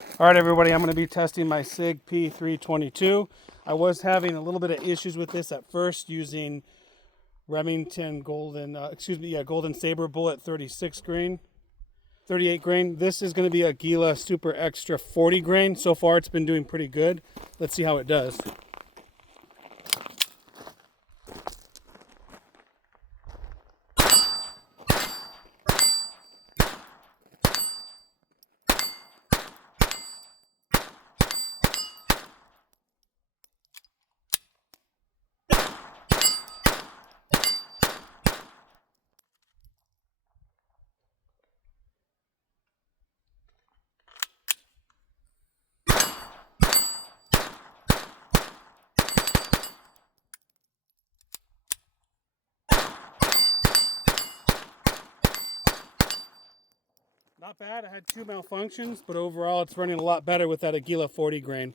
All right, everybody, I'm going to be testing my Sig P322. I was having a little bit of issues with this at first using Remington Golden Saber Bullet 36 grain, 38 grain. This is going to be a Aguila Super Extra 40 grain. So far, it's been doing pretty good. Let's see how it does. Not bad. I had two malfunctions, but overall it's running a lot better with that Aguila 40 grain.